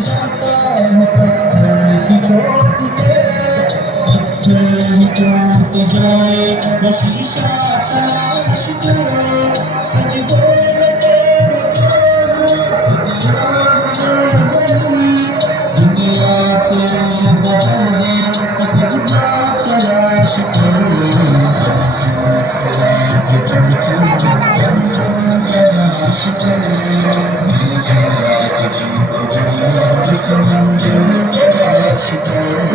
जाता है पत्थर की चोट से, पत्थर ही टूट जाए वो शीशा तलाश कर, सच बोल तेरे ख्वाब सदियां गुजर गई, दुनिया तेरी बदल दे वो सजदा तलाश कर, तलाश कर, मिल जाए तुझको दुनिया की समंदर तलाश कर,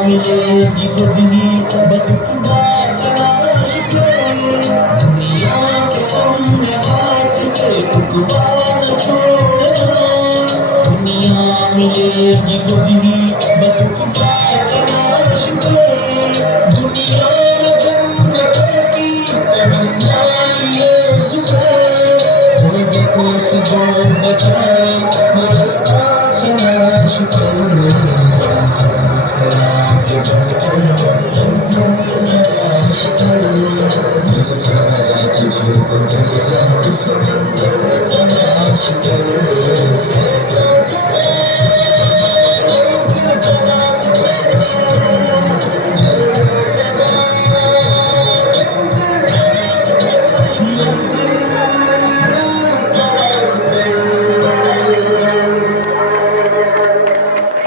मिलेगी खुद ही बस खुदा तलाश कर, दुनिया के अपने हाथ से खुदा न छोड़ना, दुनिया मिलेगी खुद ही बस खुदा तलाश कर, दुनिया में जन्नतों की तमन्ना लिए गुजर, दोज़खों से जो बचाए वो रास्ता तलाश कर, तुझको